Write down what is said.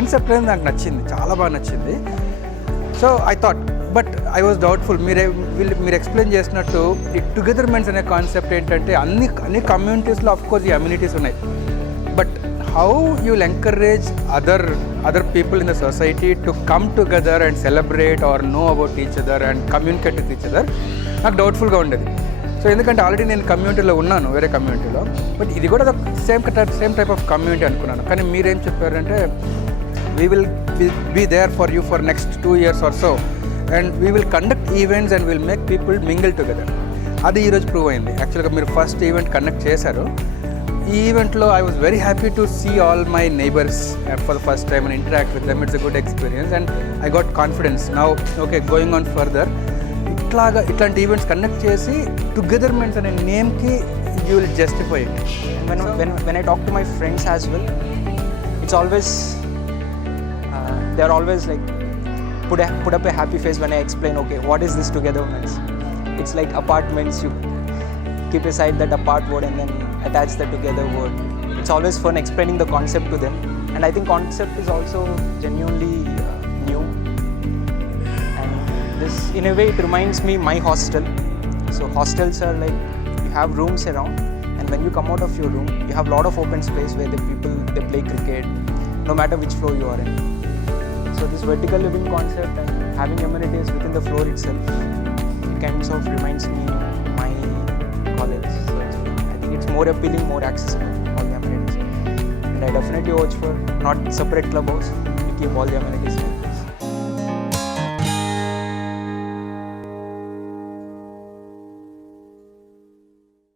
కాన్సెప్ట్ అనేది నాకు నచ్చింది, చాలా బాగా నచ్చింది. So I thought, but I was doubtful. మీరు ఎక్స్ప్లెయిన్ చేసినట్టు ఈ టుగెదర్మెంట్స్ అనే కాన్సెప్ట్ ఏంటంటే అన్ని కమ్యూనిటీస్లో ఆఫ్ కోర్స్ ఈ అమ్యూనిటీస్ ఉన్నాయి, but how you will encourage other people in the society to come together and celebrate or know about each other and communicate with each other, నాకు డౌట్ఫుల్గా ఉండేది. సో ఎందుకంటే ఆల్రెడీ నేను కమ్యూనిటీలో ఉన్నాను, వేరే కమ్యూనిటీలో, బట్ ఇది కూడా సేమ్ టైప్ ఆఫ్ కమ్యూనిటీ అనుకున్నాను. కానీ మీరేం చెప్పారంటే we will be there for you for next 2 years or so and we will conduct events and will make people mingle together. అది ఈరోజు ప్రూవ్ అయింది. యాక్చువల్గా మీరు ఫస్ట్ ఈవెంట్ కండక్ట్ చేశారు. ఈ ఈవెంట్లో I was very happy to see all my neighbours for the first time and interact with them. It's a good experience and I got confidence now. Okay, going on further ఇట్లాంటి events conduct చేసి togetherments అనే నేమ్కి you will justify it. When I talk to my friends as well, it's always they are always like put up a happy face when I explain, okay, what is this togetherness? It's like apartments, you keep aside that apart word and then attach the together word. It's always fun explaining the concept to them, and I think concept is also genuinely new, and this in a way it reminds me my hostel. So hostels are like you have rooms around, and when you come out of your room you have a lot of open space where the people they play cricket no matter which floor you are in. So this vertical living concept and having amenities within the floor itself, it kind of reminds me my college. So I think it's more appealing, more accessible, all the amenities. And I definitely watch for not separate clubhouse, we keep all the amenities.